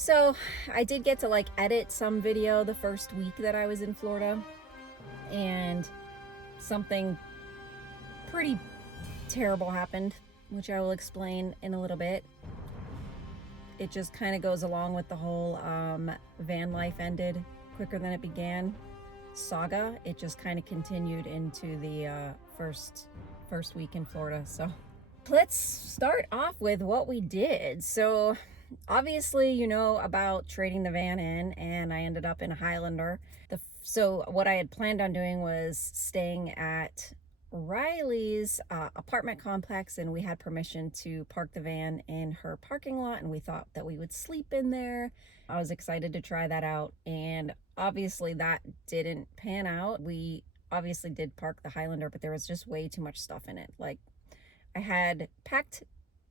So I did get to like edit some video the first week that I was in Florida, and something pretty terrible happened, which I will explain in a little bit. It just kind of goes along with the whole van life ended quicker than it began saga. It just kind of continued into the first week in Florida. So let's start off with what we did. So obviously, you know about trading the van in, and I ended up in a Highlander. So what I had planned on doing was staying at Riley's apartment complex, and we had permission to park the van in her parking lot, and we thought that we would sleep in there. I was excited to try that out, and obviously that didn't pan out. We obviously did park the Highlander, but there was just way too much stuff in it. Like, I had packed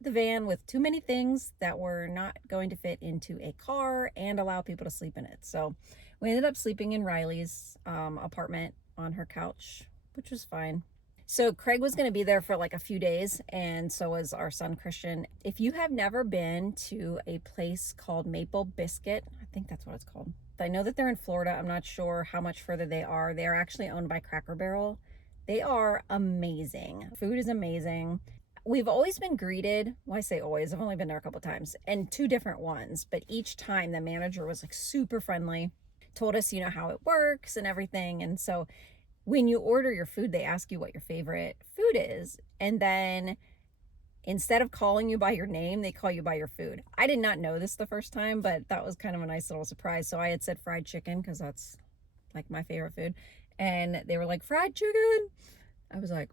the van with too many things that were not going to fit into a car and allow people to sleep in it. So we ended up sleeping in Riley's apartment on her couch, which was fine. So Craig was going to be there for like a few days, and so was our son Christian. If you have never been to a place called Maple Biscuit, I think that's what it's called. I know that they're in Florida. I'm not sure how much further they are. They are actually owned by Cracker Barrel. They are amazing. Food is amazing. We've always been greeted, well, I say always, I've only been there a couple times, and two different ones, but each time the manager was like super friendly, told us, you know, how it works and everything. And so when you order your food, they ask you what your favorite food is. And then instead of calling you by your name, they call you by your food. I did not know this the first time, but that was kind of a nice little surprise. So I had said fried chicken because that's like my favorite food. And they were like, fried chicken. I was like,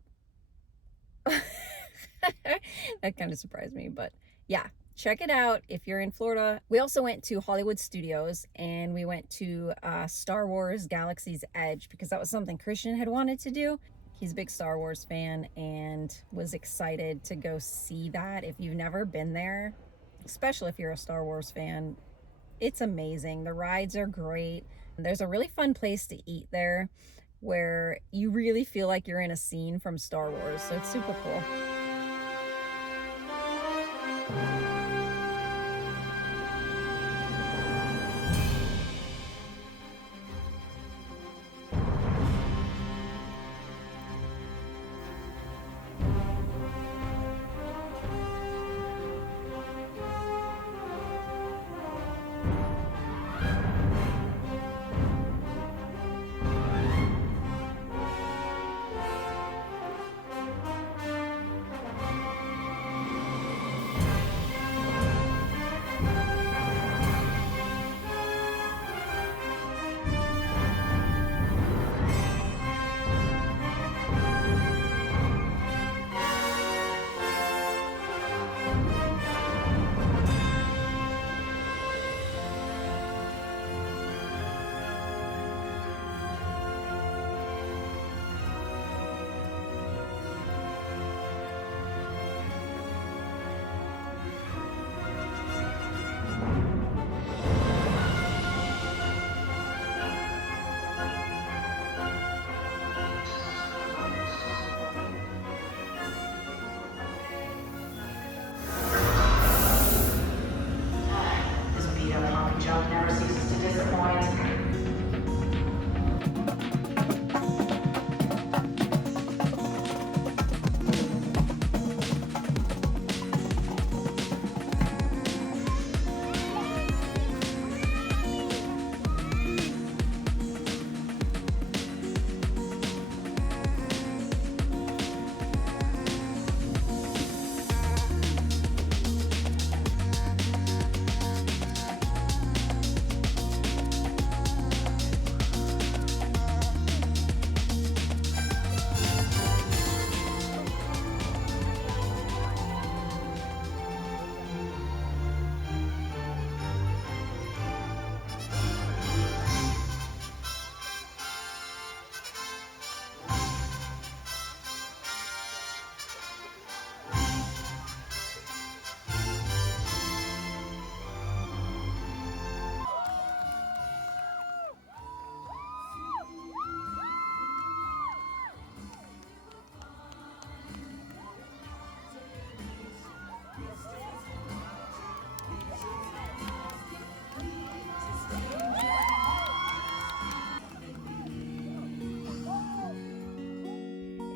that kind of surprised me, but yeah, check it out if you're in Florida. We also went to Hollywood Studios, and we went to Star Wars Galaxy's Edge because that was something Christian had wanted to do. He's a big Star Wars fan and was excited to go see that. If you've never been there, especially if you're a Star Wars fan, it's amazing. The rides are great. There's a really fun place to eat there where you really feel like you're in a scene from Star Wars, so it's super cool.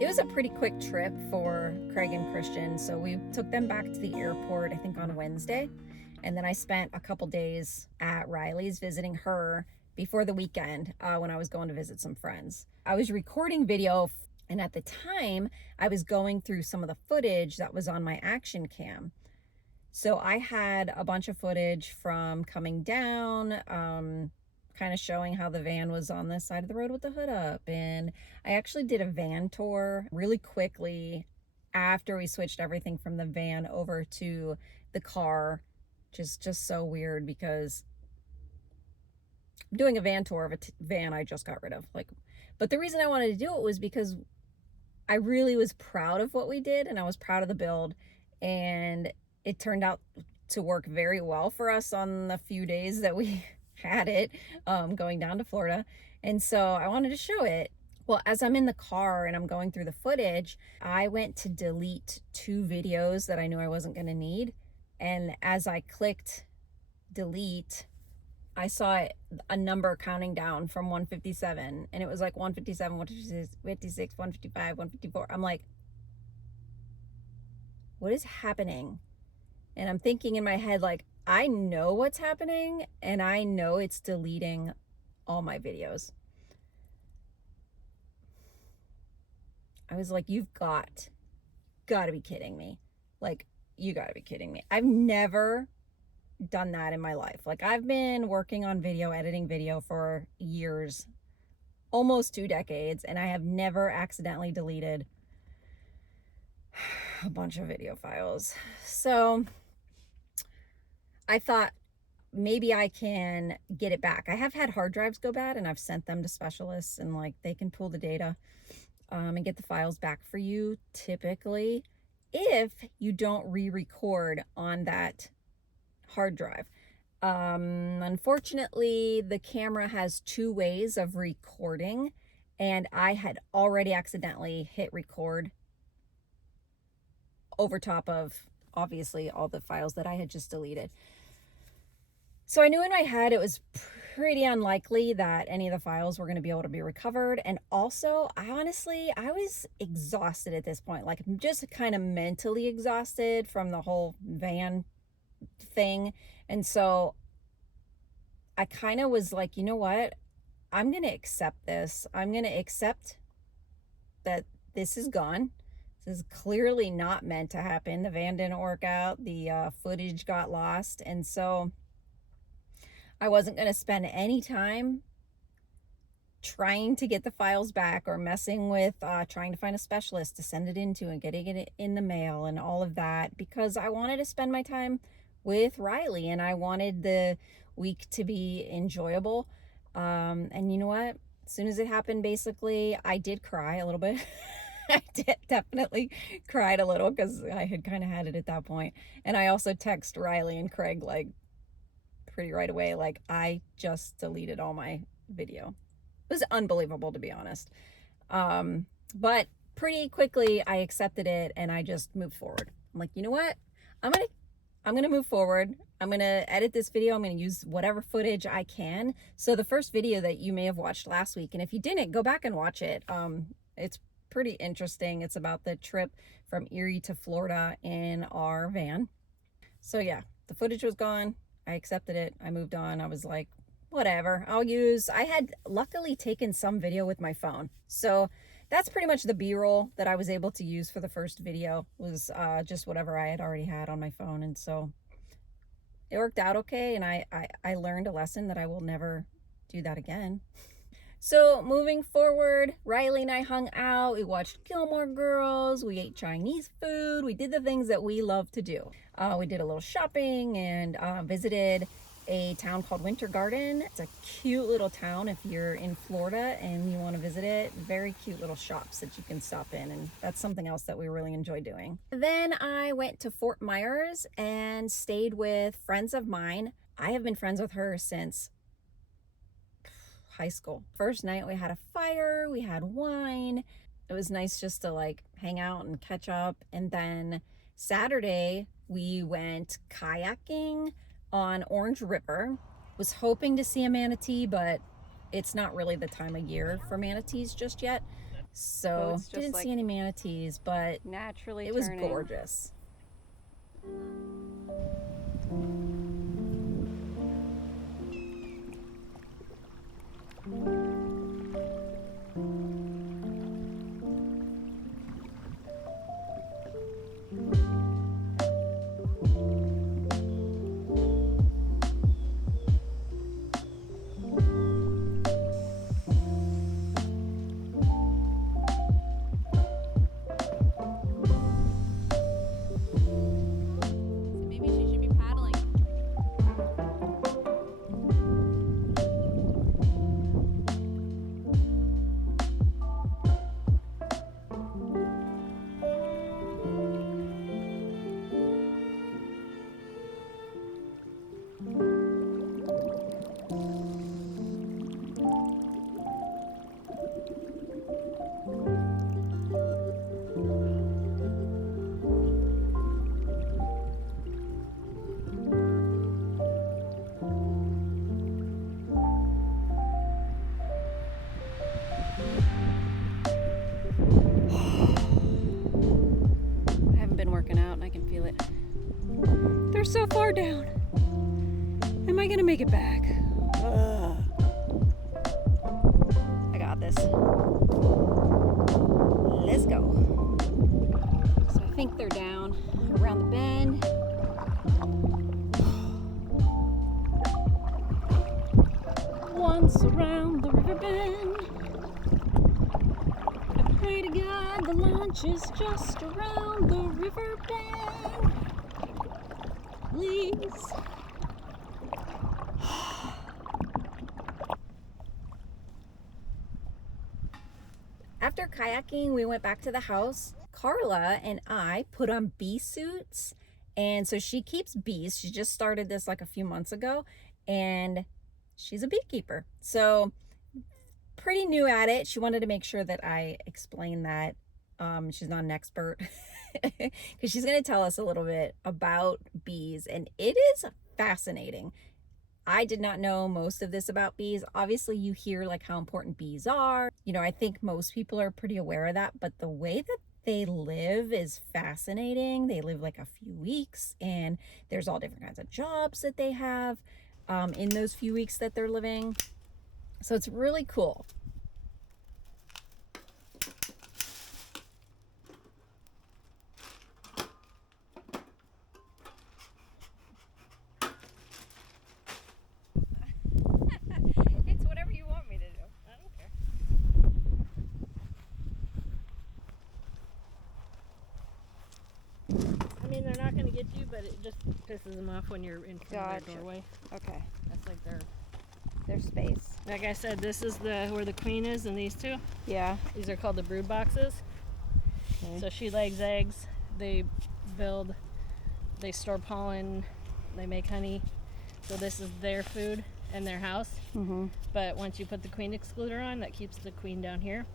It was a pretty quick trip for Craig and Christian. So we took them back to the airport, I think on Wednesday. And then I spent a couple days at Riley's visiting her before the weekend when I was going to visit some friends. I was recording video, and at the time I was going through some of the footage that was on my action cam. So I had a bunch of footage from coming down, kind of showing how the van was on this side of the road with the hood up. And I actually did a van tour really quickly after we switched everything from the van over to the car. Just so weird because I'm doing a van tour of a van I just got rid of. But the reason I wanted to do it was because I really was proud of what we did, and I was proud of the build, and it turned out to work very well for us on the few days that we had it going down to Florida. And so I wanted to show it. Well, as I'm in the car and I'm going through the footage, I went to delete 2 videos that I knew I wasn't going to need. And as I clicked delete, I saw a number counting down from 157, and it was like 157, 156, 155, 154. I'm like, what is happening? And I'm thinking in my head, like, I know what's happening, and I know it's deleting all my videos. I was like, you've got to be kidding me. Like, you got to be kidding me. I've never done that in my life. Like, I've been working on video, editing video for years, almost 2 decades, and I have never accidentally deleted a bunch of video files. So I thought maybe I can get it back. I have had hard drives go bad, and I've sent them to specialists, and like they can pull the data and get the files back for you typically if you don't re-record on that hard drive. Unfortunately, the camera has 2 ways of recording, and I had already accidentally hit record over top of obviously all the files that I had just deleted. So I knew in my head it was pretty unlikely that any of the files were going to be able to be recovered. And also, I was exhausted at this point. Like, I'm just kind of mentally exhausted from the whole van thing. And so I kind of was like, you know what? I'm going to accept this. I'm going to accept that this is gone. This is clearly not meant to happen. The van didn't work out. The footage got lost. And so I wasn't going to spend any time trying to get the files back or messing with trying to find a specialist to send it into and getting it in the mail and all of that, because I wanted to spend my time with Riley and I wanted the week to be enjoyable. And you know what? As soon as it happened, basically, I did cry a little bit. I definitely cried a little because I had kind of had it at that point. And I also text Riley and Craig like pretty right away, like, I just deleted all my video. It was unbelievable, to be honest. But pretty quickly I accepted it and I just moved forward. I'm like, you know what? I'm gonna move forward. I'm gonna edit this video. I'm gonna use whatever footage I can. So the first video that you may have watched last week, and if you didn't, go back and watch it. It's pretty interesting. It's about the trip from Erie to Florida in our van. So yeah, the footage was gone. I accepted it. I moved on. I was like, whatever, I had luckily taken some video with my phone. So that's pretty much the B-roll that I was able to use for the first video was just whatever I had already had on my phone. And so it worked out okay. And I learned a lesson that I will never do that again. So moving forward, Riley and I hung out. We watched Gilmore Girls. We ate Chinese food. We did the things that we love to do. We did a little shopping and visited a town called Winter Garden. It's a cute little town if you're in Florida and you want to visit it. Very cute little shops that you can stop in, and that's something else that we really enjoy doing. Then I went to Fort Myers and stayed with friends of mine. I have been friends with her since high school. First night we had a fire, we had wine. It was nice just to like hang out and catch up. And then Saturday we went kayaking on Orange River. Was hoping to see a manatee, but it's not really the time of year for manatees just yet. So Boat's just, didn't like, see any manatees, but naturally it was turning. gorgeous. Maybe she should be paddling. I haven't been working out and I can feel it. They're so far down. Am I gonna make it back? I got this. Let's go. So I think they're down around the bend. Once around the river bend. I pray to God the launch is just around the river bend. Please. After kayaking, we went back to the house. Carla and I put on bee suits. And so she keeps bees. She just started this like a few months ago. And she's a beekeeper. So pretty new at it. She wanted to make sure that I explain that. She's not an expert. Because she's going to tell us a little bit about bees. And it is fascinating. I did not know most of this about bees. Obviously, you hear like how important bees are. You know, I think most people are pretty aware of that, but the way that they live is fascinating. They live like a few weeks, and there's all different kinds of jobs that they have in those few weeks that they're living. So it's really cool. It's whatever you want me to do. I don't care. I mean, they're not going to get you, but it just pisses them off when you're in front of their doorway. Okay. That's like Their space. like I said, this is where the queen is, and these two. Yeah. These are called the brood boxes. Okay. So she lays eggs. They build. They store pollen. They make honey. So this is their food and their house. Mm-hmm. But once you put the queen excluder on, that keeps the queen down here.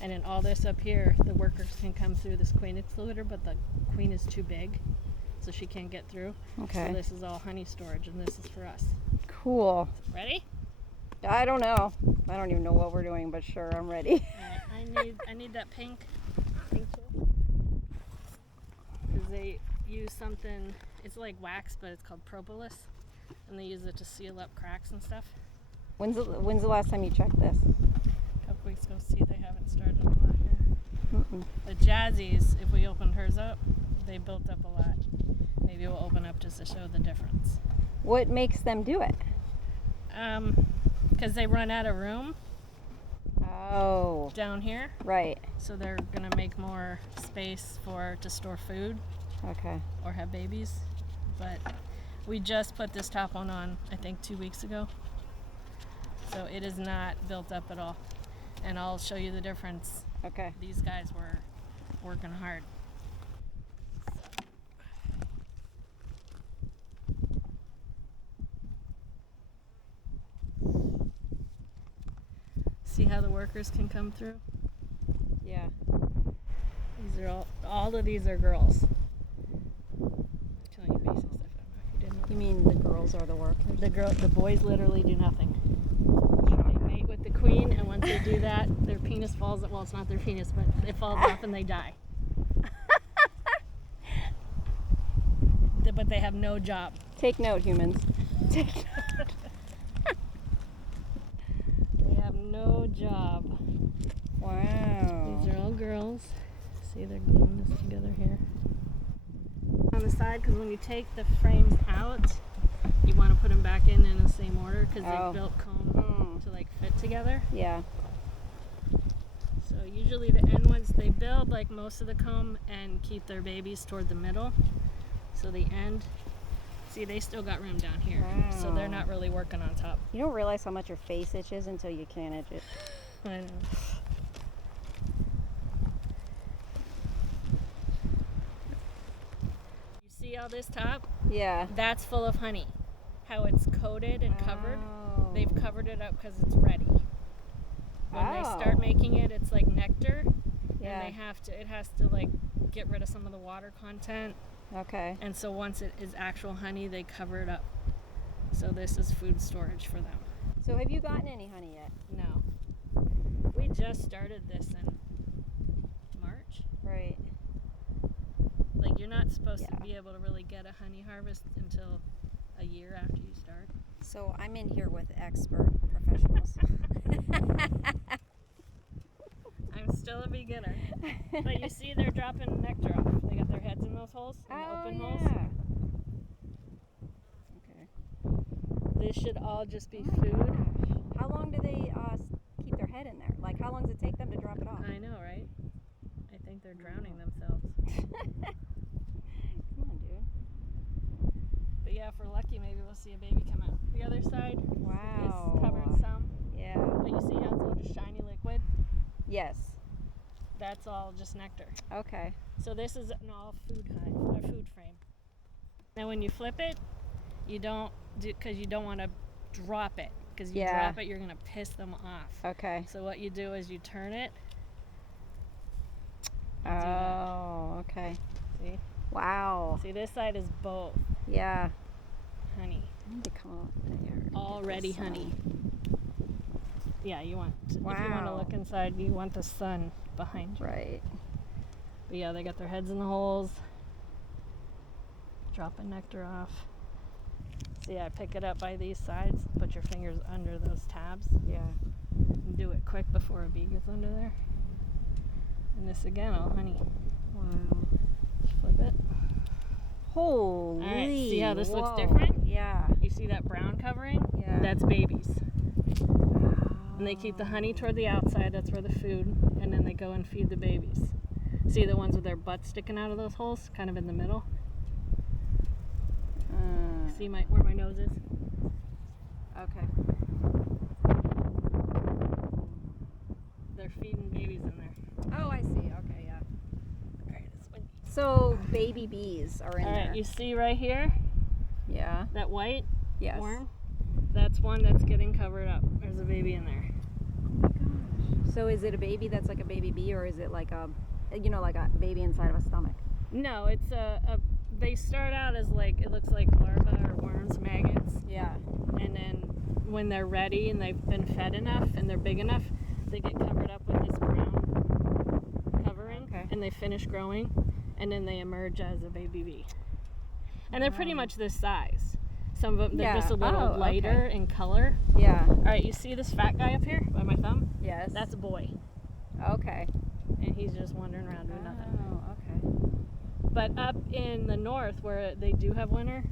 And then all this up here, the workers can come through this queen excluder, but the queen is too big, so she can't get through. Okay. So this is all honey storage, and this is for us. Cool. Ready? I don't know. I don't even know what we're doing, but sure, I'm ready. I need that pink too. Because they use something, it's like wax, but it's called propolis, and they use it to seal up cracks and stuff. When's the last time you checked this? A couple weeks ago, see, they haven't started a lot here. Mm-mm. The Jazzies, if we opened hers up, they built up a lot. Maybe we'll open up just to show the difference. What makes them do it? Because they run out of room Oh, down here, right. so they're gonna make more space to store food Okay. or have babies. But we just put this top one on, I think 2 weeks ago, so it is not built up at all, and I'll show you the difference. Okay. These guys were working hard. See how the workers can come through? Yeah. These are all of these are girls. I'm telling you basic stuff. I don't know if you didn't know. You mean the girls are the workers? The boys literally do nothing. They mate with the queen, and once they do that, their penis falls. Well, it's not their penis, but it falls off and they die. But they have no job. Take note, humans. Take note. They have no job. Wow. These are all girls. See, they're gluing this together here. On the side, because when you take the frames out, you want to put them back in the same order because Oh. they built comb to like fit together. Yeah. So usually the end ones, they build like most of the comb and keep their babies toward the middle. So the end, see, they still got room down here. So they're not really working on top. You don't realize how much your face itches until you can't itch it. I know. You see all this top? Yeah. That's full of honey. How it's coated and covered. Oh. They've covered it up because it's ready. When they start making it, it's like nectar. Yeah. And it has to like get rid of some of the water content. Okay. And so once it is actual honey, they cover it up. So this is food storage for them. So have you gotten any honey yet? No. We just started this in March. Right. Like you're not supposed to Yeah. be able to really get a honey harvest until a year after you start. So I'm in here with expert professionals. I'm still a beginner. But you see they're dropping nectar off. They got their heads in those holes, in the open holes. Okay. This should all just be Oh my food. gosh. How long do they keep their head in there? Like, how long does it take them to drop it off? I know, right? I think they're drowning themselves. Come on, dude. But yeah, if we're lucky, maybe we'll see a baby come out. The other side Wow. is covered some. Yeah. But you see how it's all just shiny liquid? Yes. That's all just nectar. Okay. So this is an all food hive, or food frame. Now when you flip it, you don't do, because you don't want to drop it. Because you drop it, you're going to piss them off. Okay. So what you do is you turn it. Oh, okay. See? Wow. See, this side is both Yeah. honey. I need to come up there. Already honey. Yeah, you want, if you want to Wow. look inside, you want the sun behind you. Right. But yeah, they got their heads in the holes. Dropping nectar off. See, I pick it up by these sides. Put your fingers under those tabs. Yeah. And do it quick before a bee gets under there. And this again, all honey. Wow. Just flip it. Holy. All right, see how this looks whoa. different? Yeah. You see that brown covering? Yeah. That's babies. And they keep the honey toward the outside. That's where the food. And then they go and feed the babies. See the ones with their butts sticking out of those holes? Kind of in the middle. See where my nose is? Okay. They're feeding babies in there. Oh, I see. Okay, yeah. All right, it's windy. So baby bees are in All right, there. you see right here, Yeah. that white Yes. worm? That's one that's getting covered up. There's a baby in there. So is it a baby that's like a baby bee, or is it like a, like a baby inside of a stomach? No, it's they start out as like, it looks like larvae or worms, maggots. Yeah. And then when they're ready and they've been fed enough and they're big enough, they get covered up with this brown covering. Okay. And they finish growing, and then they emerge as a baby bee. And they're pretty much this size. Some of them, they're just a little lighter in color. Yeah. All right, you see this fat guy up here by my thumb? Yes. That's a boy. Okay. And he's just wandering around doing nothing. Oh, okay. But up in the north where they do have winter,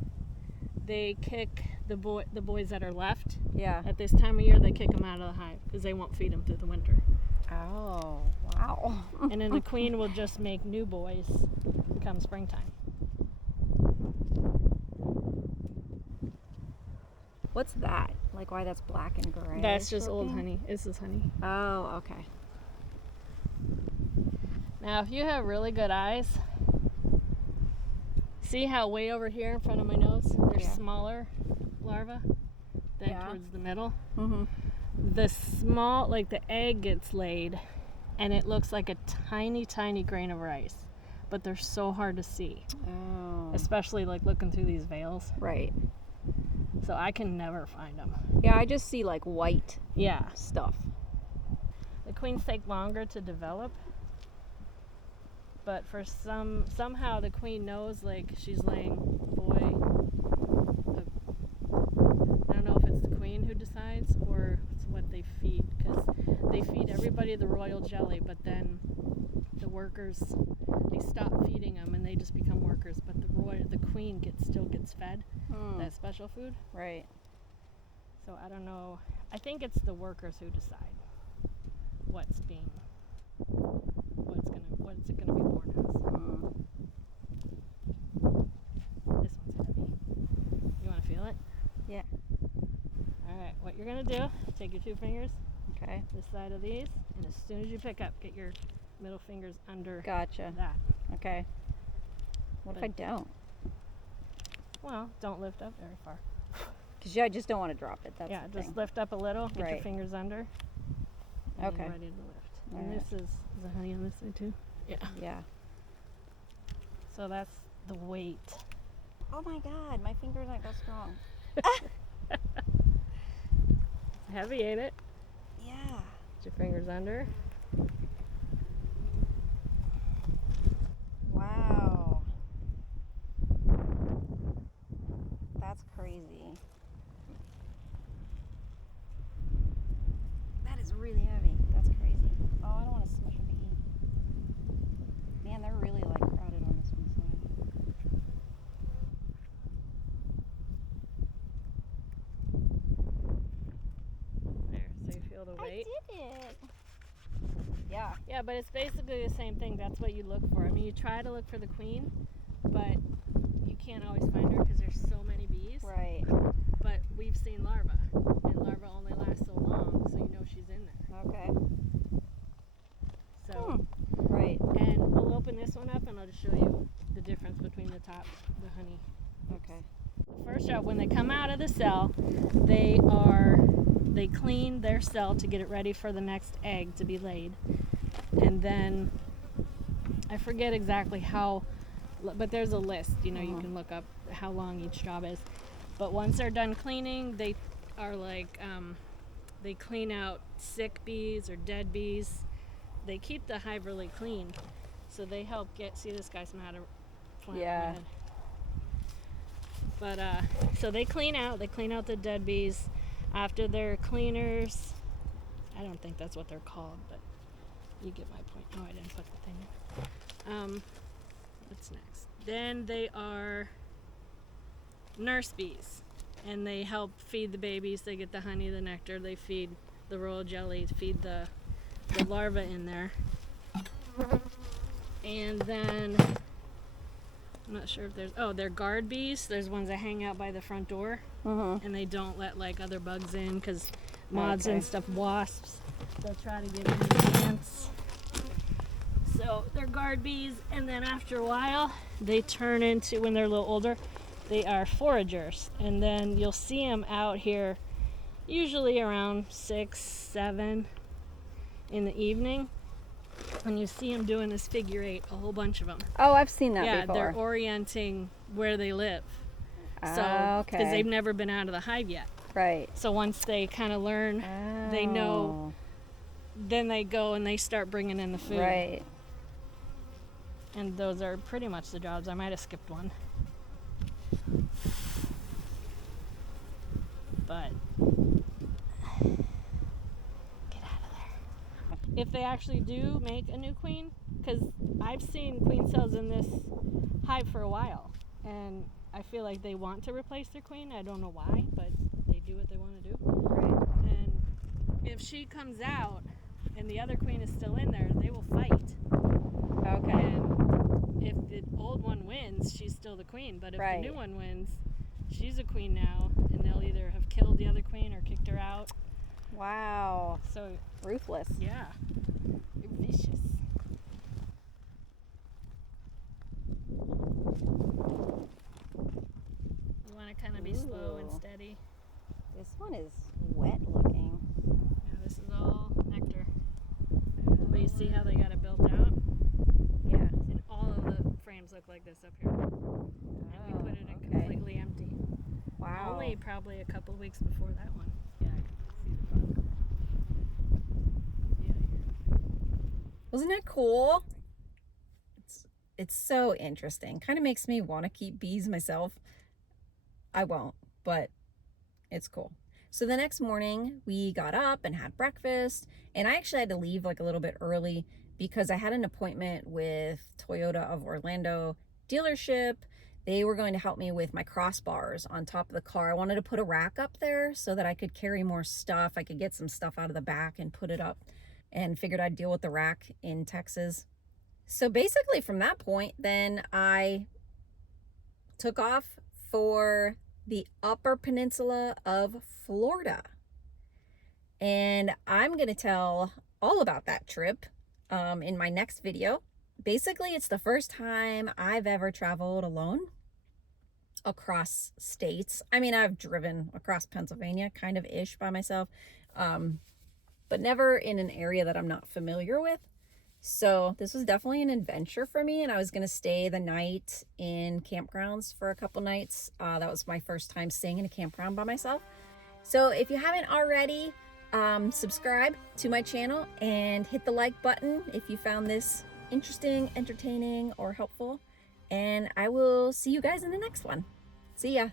they kick the boys that are left. Yeah. At this time of year, they kick them out of the hive because they won't feed them through the winter. Oh, wow. And then the queen will just make new boys come springtime. What's that? Like why that's black and gray? That's just old honey. This is honey. Oh, okay. Now, if you have really good eyes, see how way over here in front of my nose, there's smaller larvae than towards the middle? Mm-hmm. The small, like the egg gets laid, and it looks like a tiny, tiny grain of rice. But they're so hard to see, Oh. especially like looking through these veils. Right. So I can never find them. Yeah, I just see like white Yeah. stuff. The queens take longer to develop, but for somehow the queen knows like she's laying boy. I don't know if it's the queen who decides or it's what they feed, because they feed everybody the royal jelly, but then the workers, they stop feeding them and they just become workers, but the queen still gets fed that special food. Right. So I don't know. I think it's the workers who decide what's it gonna be born as. This one's heavy. You want to feel it? Yeah. All right. What you're gonna do? Take your 2 fingers. Okay. This side of these, and as soon as you pick up, get your middle fingers under Gotcha. that. Okay. What if I don't? Well, don't lift up very far. Because I just don't want to drop it. That's Yeah, the just thing. lift up a little. Get your Right. fingers under. And Okay. you're ready to lift. All And right. this is the honey on this side too. Yeah. Yeah. So that's the weight. Oh my God, my fingers aren't that strong. Heavy, ain't it? Yeah. Get your fingers under. Wow. That's crazy. That is really heavy. That's crazy. Oh, I don't want to smush a bee. Man, they're really like crowded on this one side. There, so you feel the weight. I did it. Yeah. Yeah, but it's basically the same thing. That's what you look for. I mean, you try to look for the queen, but you can't always find her because there's so many bees. Right. But we've seen larvae, and larvae only last so long, so you know she's in there. Okay. So, Right. and we'll open this one up, and I'll just show you the difference between the top, the honey. Okay. The first job, when they come out of the cell, they clean their cell to get it ready for the next egg to be laid, and then I forget exactly how, but there's a list. You know, you can look up how long each job is. But once they're done cleaning, they are like they clean out sick bees or dead bees. They keep the hive really clean, so they help get. See, this guy's mad at flying on my Yeah. head. But so they clean out the dead bees. After their cleaners, I don't think that's what they're called, but you get my point. Oh, I didn't put the thing in. What's next? Then they are nurse bees, and they help feed the babies. They get the honey, the nectar. They feed the royal jelly, feed the larvae in there. And then I'm not sure if they're guard bees. There's ones that hang out by the front door, and they don't let like other bugs in because moths and stuff, wasps, they'll try to get in the ants. So they're guard bees, and then after a while, they turn into, when they're a little older, they are foragers, and then you'll see them out here usually around 6, 7 in the evening. And you see them doing this figure 8, a whole bunch of them. Oh, I've seen that Yeah, before. they're orienting where they live. So, okay. because they've never been out of the hive yet. Right. So once they kind of learn, they know, then they go and they start bringing in the food. Right. And those are pretty much the jobs. I might have skipped one. But get out of there. If they actually do make a new queen, because I've seen queen cells in this hive for a while, and I feel like they want to replace their queen. I don't know why, but they do what they want to do. Right. And if she comes out and the other queen is still in there, they will fight. Okay. And if the old one wins, she's still the queen. But if Right. the new one wins, she's a queen now, and they'll either have killed the other queen or kicked her out. Wow. So, Ruthless. yeah, they're vicious. You want to kind of be slow and Ooh. steady. This one is wet looking. Yeah, this is all nectar. But you see how they got it built out? Yeah. And all of the frames look like this up here. And we put it in completely empty. Wow. Only probably a couple weeks before that one. Yeah, I can see the bug. Yeah, Wasn't that cool? It's so interesting. Kind of makes me want to keep bees myself. I won't, but it's cool. So the next morning we got up and had breakfast, and I actually had to leave like a little bit early because I had an appointment with Toyota of Orlando dealership. They were going to help me with my crossbars on top of the car. I wanted to put a rack up there so that I could carry more stuff. I could get some stuff out of the back and put it up, and figured I'd deal with the rack in Texas. So basically from that point, then I took off for the Upper Peninsula of Florida. And I'm going to tell all about that trip in my next video. Basically, it's the first time I've ever traveled alone across states. I mean, I've driven across Pennsylvania kind of ish by myself, but never in an area that I'm not familiar with. So this was definitely an adventure for me, and I was going to stay the night in campgrounds for a couple nights. That was my first time staying in a campground by myself. So if you haven't already, subscribe to my channel and hit the like button if you found this interesting, entertaining, or helpful. And I will see you guys in the next one. See ya.